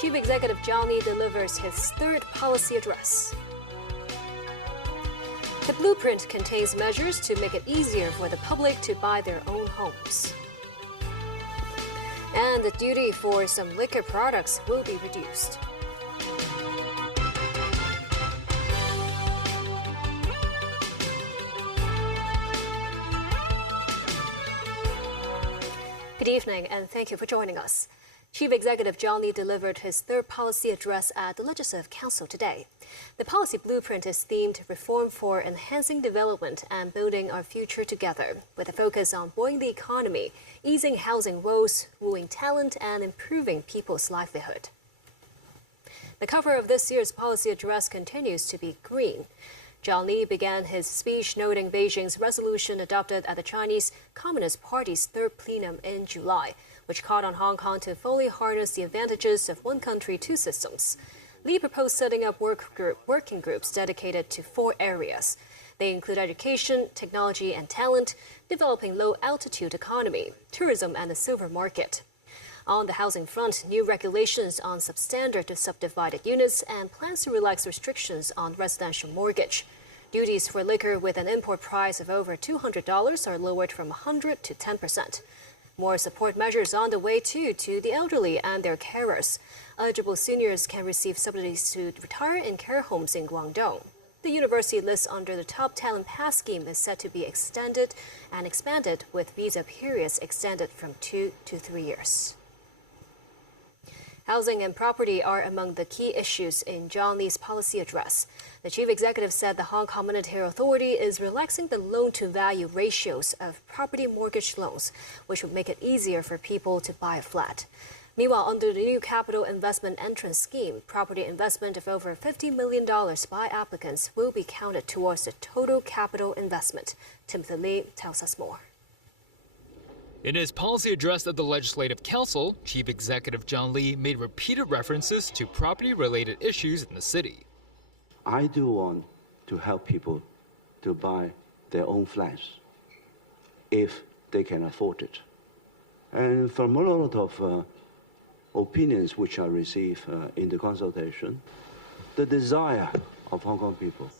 Chief Executive John Lee delivers his third policy address. The blueprint contains measures to make it easier for the public to buy their own homes. And the duty for some liquor products will be reduced. Good evening, and thank you for joining us. Chief Executive John Lee delivered his third policy address at the Legislative Council today. The policy blueprint is themed Reform for Enhancing Development and Building Our Future Together, with a focus on buoying the economy, easing housing woes, wooing talent, and improving people's livelihood. The cover of this year's policy address continues to be green. John Lee began his speech noting Beijing's resolution adopted at the Chinese Communist Party's third plenum in July, which called on Hong Kong to fully harness the advantages of one country, two systems. Lee proposed setting up working groups dedicated to 4 areas. They include education, technology and talent, developing low-altitude economy, tourism and the silver market. On the housing front, new regulations on substandard to subdivided units and plans to relax restrictions on residential mortgage. Duties for liquor with an import price of over $200 are lowered from 100 to 10%. More support measures on the way, too, to the elderly and their carers. Eligible seniors can receive subsidies to retire in care homes in Guangdong. The university list under the Top Talent Pass scheme is set to be extended and expanded, with visa periods extended from 2 to 3 years. Housing and property are among the key issues in John Lee's policy address. The chief executive said the Hong Kong Monetary Authority is relaxing the loan-to-value ratios of property mortgage loans, which would make it easier for people to buy a flat. Meanwhile, under the new capital investment entrance scheme, property investment of over $50 million by applicants will be counted towards the total capital investment. Timothy Lee tells us more. In his policy address at the Legislative Council, Chief Executive John Lee made repeated references to property-related issues in the city. I do want to help people to buy their own flats if they can afford it. And from a lot of opinions which I receive in the consultation, the desire of Hong Kong people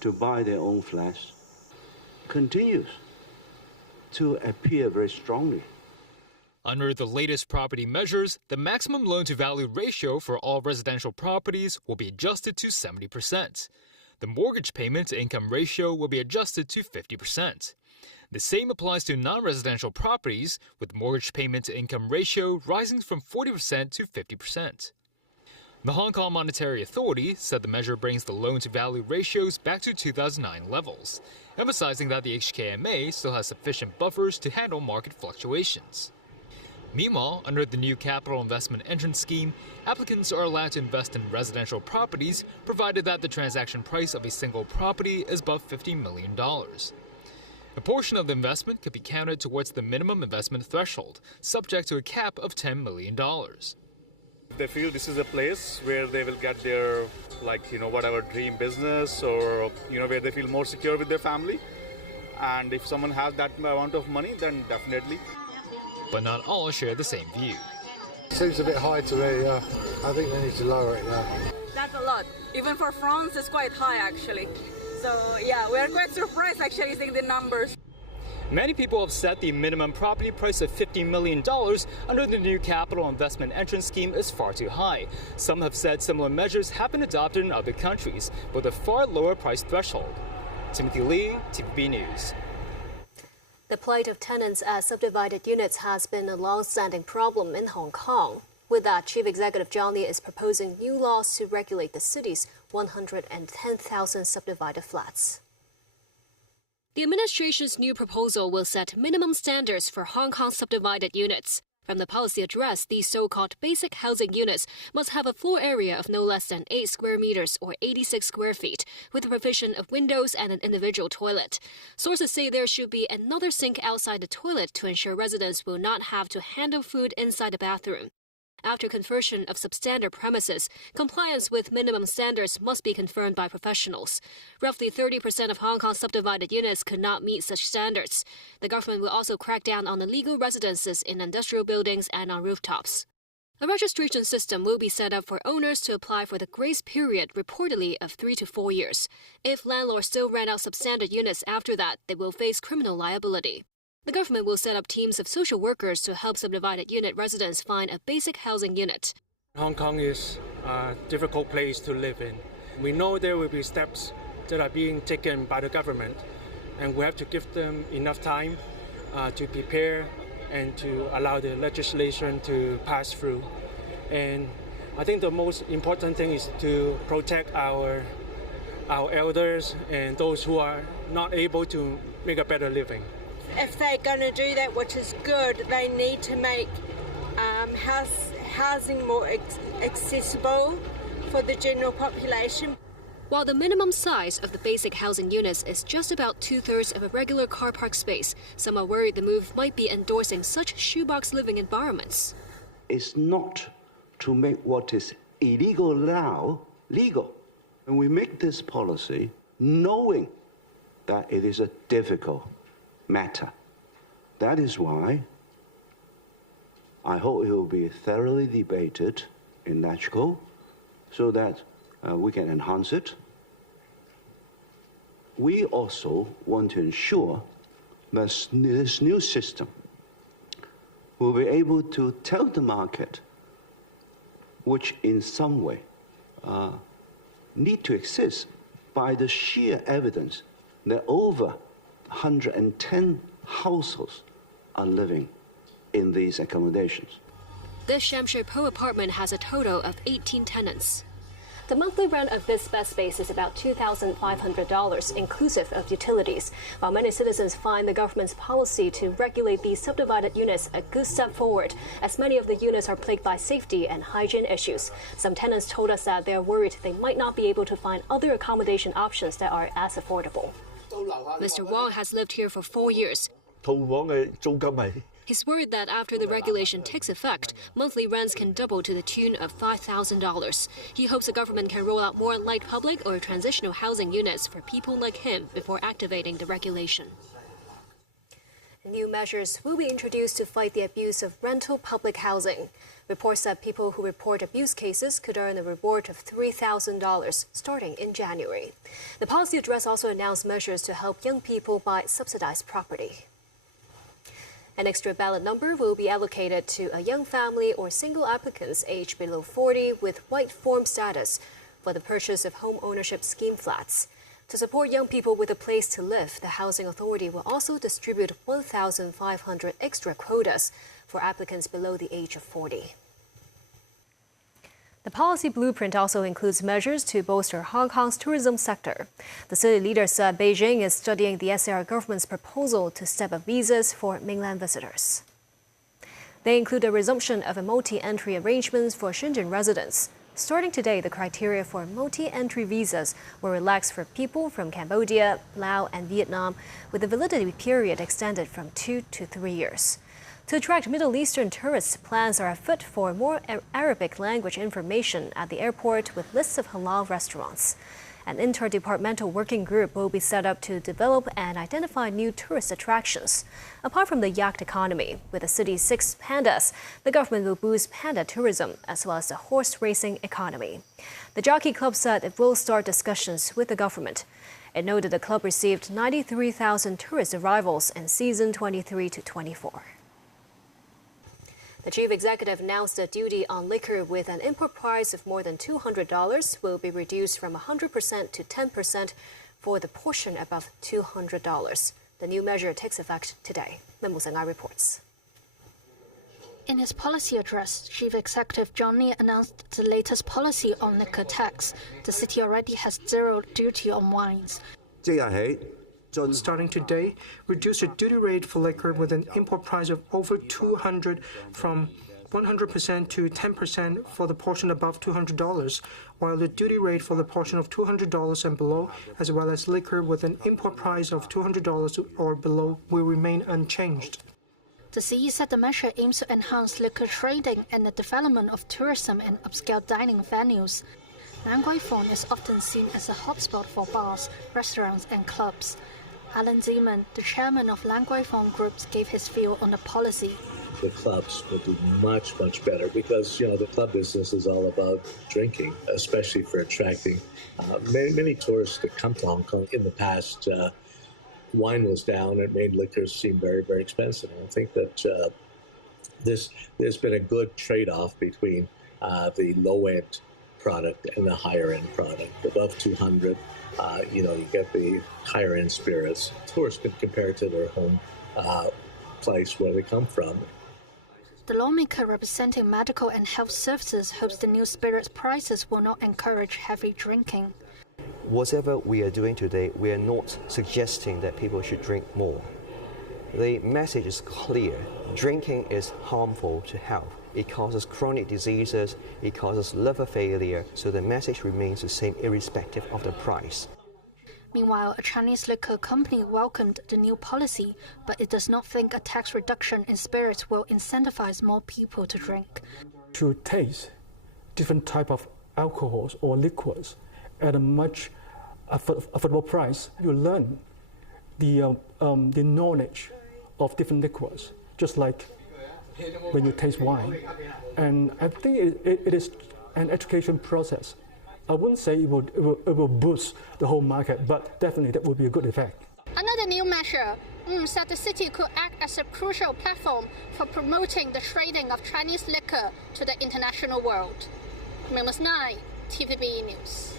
to buy their own flats continues to appear very strongly. Under the latest property measures, the maximum loan-to-value ratio for all residential properties will be adjusted to 70%. The mortgage payment-to-income ratio will be adjusted to 50%. The same applies to non-residential properties, with mortgage payment-to-income ratio rising from 40% to 50%. The Hong Kong Monetary Authority said the measure brings the loan-to-value ratios back to 2009 levels, emphasizing that the HKMA still has sufficient buffers to handle market fluctuations. Meanwhile, under the new capital investment entrance scheme, applicants are allowed to invest in residential properties provided that the transaction price of a single property is above $50 million. A portion of the investment could be counted towards the minimum investment threshold, subject to a cap of $10 million. They feel this is a place where they will get their, whatever dream business or, where they feel more secure with their family. And if someone has that amount of money, then definitely. But not all share the same view. Seems a bit high to me. I think they need to lower it now. That's a lot. Even for France, it's quite high, actually. So, yeah, we're quite surprised, actually, seeing the numbers. Many people have set the minimum property price of $50 million under the new capital investment entrance scheme is far too high. Some have said similar measures have been adopted in other countries with a far lower price threshold. Timothy Lee, TVB News. The plight of tenants at subdivided units has been a long-standing problem in Hong Kong. With that, Chief Executive John Lee is proposing new laws to regulate the city's 110,000 subdivided flats. The administration's new proposal will set minimum standards for Hong Kong subdivided units. From the policy address, these so-called basic housing units must have a floor area of no less than 8 square meters or 86 square feet, with the provision of windows and an individual toilet. Sources say there should be another sink outside the toilet to ensure residents will not have to handle food inside the bathroom. After conversion of substandard premises, compliance with minimum standards must be confirmed by professionals. Roughly 30% of Hong Kong's subdivided units could not meet such standards. The government will also crack down on illegal residences in industrial buildings and on rooftops. A registration system will be set up for owners to apply for the grace period, reportedly of 3 to 4 years. If landlords still rent out substandard units after that, they will face criminal liability. The government will set up teams of social workers to help subdivided unit residents find a basic housing unit. Hong Kong is a difficult place to live in. We know there will be steps that are being taken by the government, and we have to give them enough time to prepare and to allow the legislation to pass through. And I think the most important thing is to protect our elders and those who are not able to make a better living. If they're going to do that, which is good, they need to make housing more accessible for the general population. While the minimum size of the basic housing units is just about 2/3 of a regular car park space, some are worried the move might be endorsing such shoebox living environments. It's not to make what is illegal now legal. And we make this policy knowing that it is a difficult matter. That is why I hope it will be thoroughly debated in LegCo so that we can enhance it. We also want to ensure that this new system will be able to tell the market, which in some way need to exist by the sheer evidence that over 110 households are living in these accommodations. This Sham Shui Po apartment has a total of 18 tenants. The monthly rent of this bed space is about $2,500, inclusive of utilities. While many citizens find the government's policy to regulate these subdivided units a good step forward, as many of the units are plagued by safety and hygiene issues. Some tenants told us that they are worried they might not be able to find other accommodation options that are as affordable. Mr. Wong has lived here for 4 years. He's worried that after the regulation takes effect, monthly rents can double to the tune of $5,000. He hopes the government can roll out more light public or transitional housing units for people like him before activating the regulation. New measures will be introduced to fight the abuse of rental public housing. Reports that people who report abuse cases could earn a reward of $3,000 starting in January. The policy address also announced measures to help young people buy subsidized property. An extra ballot number will be allocated to a young family or single applicants aged below 40 with white form status for the purchase of home ownership scheme flats. To support young people with a place to live, the Housing Authority will also distribute 1,500 extra quotas for applicants below the age of 40. The policy blueprint also includes measures to bolster Hong Kong's tourism sector. The city leader said Beijing is studying the SAR government's proposal to step up visas for mainland visitors. They include a resumption of a multi-entry arrangements for Shenzhen residents. Starting today, the criteria for multi-entry visas will relax for people from Cambodia, Laos, and Vietnam, with the validity period extended from 2 to 3 years. To attract Middle Eastern tourists, plans are afoot for more Arabic language information at the airport with lists of halal restaurants. An interdepartmental working group will be set up to develop and identify new tourist attractions. Apart from the yacht economy, with the city's 6 pandas, the government will boost panda tourism as well as the horse racing economy. The Jockey Club said it will start discussions with the government. It noted the club received 93,000 tourist arrivals in season 23 to 24. The chief executive announced that duty on liquor with an import price of more than $200 will be reduced from 100% to 10% for the portion above $200. The new measure takes effect today. Memo Sengai reports. In his policy address, Chief Executive John Lee announced the latest policy on liquor tax. The city already has zero duty on wines. Starting today, reduce the duty rate for liquor with an import price of over $200 from 100% to 10% for the portion above $200, while the duty rate for the portion of $200 and below, as well as liquor with an import price of $200 or below, will remain unchanged. The CE said the measure aims to enhance liquor trading and the development of tourism and upscale dining venues. Languifong is often seen as a hotspot for bars, restaurants, and clubs. Alan Zeman, the chairman of Languifong Group, gave his view on the policy. The clubs will do much, much better because, the club business is all about drinking, especially for attracting many tourists that come to Hong Kong. In the past, wine was down. It made liquors seem very, very expensive. And I think that there's been a good trade-off between the low-end product and the higher-end product. Above 200, you get the higher-end spirits. Tourists can compare it to their home place where they come from. The lawmaker representing medical and health services hopes the new spirits prices will not encourage heavy drinking. Whatever we are doing today, we are not suggesting that people should drink more. The message is clear. Drinking is harmful to health. It causes chronic diseases, it causes liver failure, so the message remains the same irrespective of the price. Meanwhile, a Chinese liquor company welcomed the new policy, but it does not think a tax reduction in spirits will incentivize more people to drink. To taste different type of alcohols or liquors at a much affordable price, you learn the knowledge of different liquors, just like when you taste wine. And I think it is an education process. I wouldn't say it will boost the whole market, but definitely that would be a good effect. Under the new measure, said the city could act as a crucial platform for promoting the trading of Chinese liquor to the international world. Minus 9, TVB News.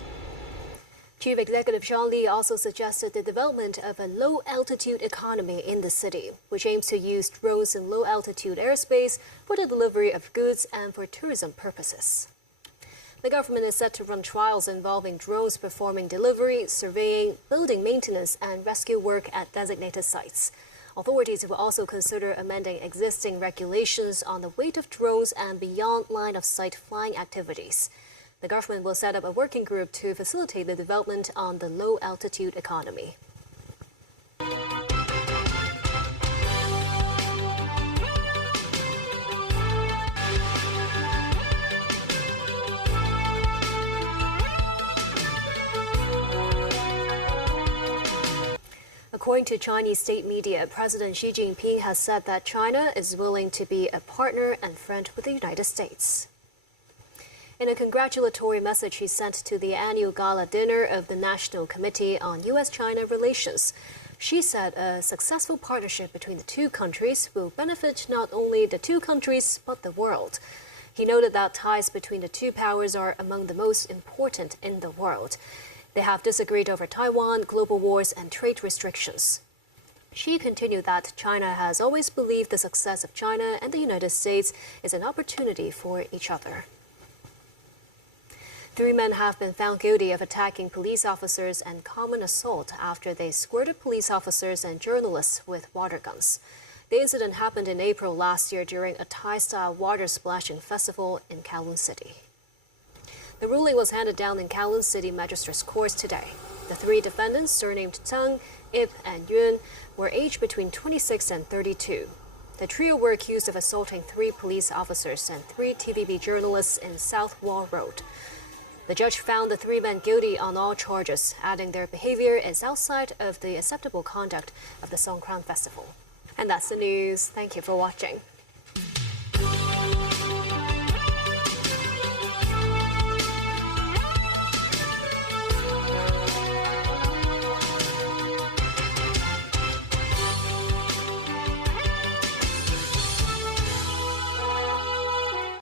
Chief Executive John Lee also suggested the development of a low-altitude economy in the city, which aims to use drones in low-altitude airspace for the delivery of goods and for tourism purposes. The government is set to run trials involving drones performing delivery, surveying, building maintenance, and rescue work at designated sites. Authorities will also consider amending existing regulations on the weight of drones and beyond line-of-sight flying activities. The government will set up a working group to facilitate the development on the low-altitude economy. According to Chinese state media, President Xi Jinping has said that China is willing to be a partner and friend with the United States. In a congratulatory message he sent to the annual gala dinner of the National Committee on U.S.-China Relations, Xi said a successful partnership between the two countries will benefit not only the two countries but the world. He noted that ties between the two powers are among the most important in the world. They have disagreed over Taiwan, global wars, and trade restrictions. Xi continued that China has always believed the success of China and the United States is an opportunity for each other. 3 men have been found guilty of attacking police officers and common assault after they squirted police officers and journalists with water guns. The incident happened in April last year during a Thai-style water splashing festival in Kowloon City. The ruling was handed down in Kowloon City Magistrates Court today. The 3 defendants, surnamed Tsang, Ip, and Yun, were aged between 26 and 32. The trio were accused of assaulting 3 police officers and 3 TVB journalists in South Wall Road. The judge found the 3 men guilty on all charges, adding their behavior is outside of the acceptable conduct of the Songkran Festival. And that's the news. Thank you for watching.